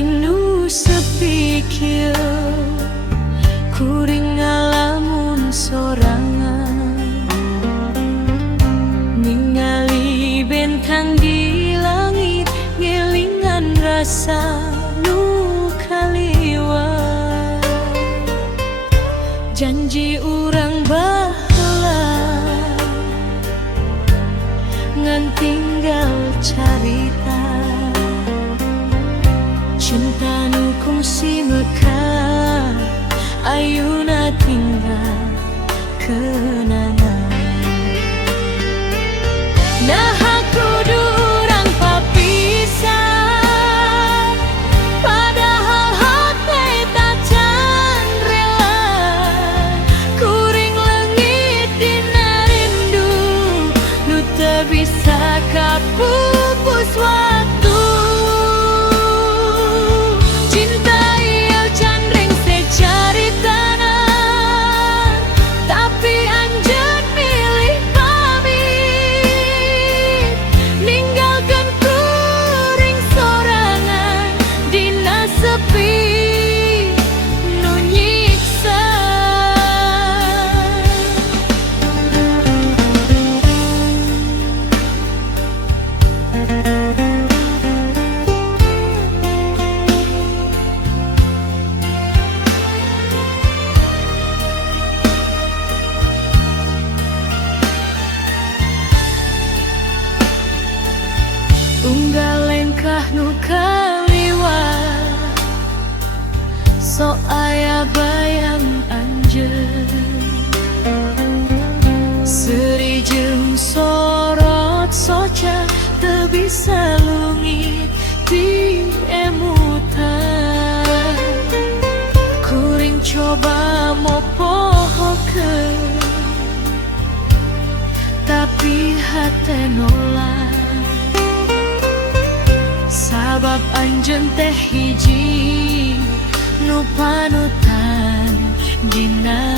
nu sepikir kuring ngalamun sorangan ningali bentang di langit ngelingan rasa nu kaliwat janji urang baheula ngan tinggal carita cinta nu kongsi mekar ayeuna tinggal kenangan. Nah kudu urang papisah padahal hati tak can rela kuring leungit dina rindu nu teu bisa kapupus waktu. Unggal lengkah nu kaliwat so aya bayang anjeun seuri jeung sorot soca teu bisa lungit di emutan kuring coba mopohokeun tapi hate nolak sabab anjeun teh hiji nu panutan dina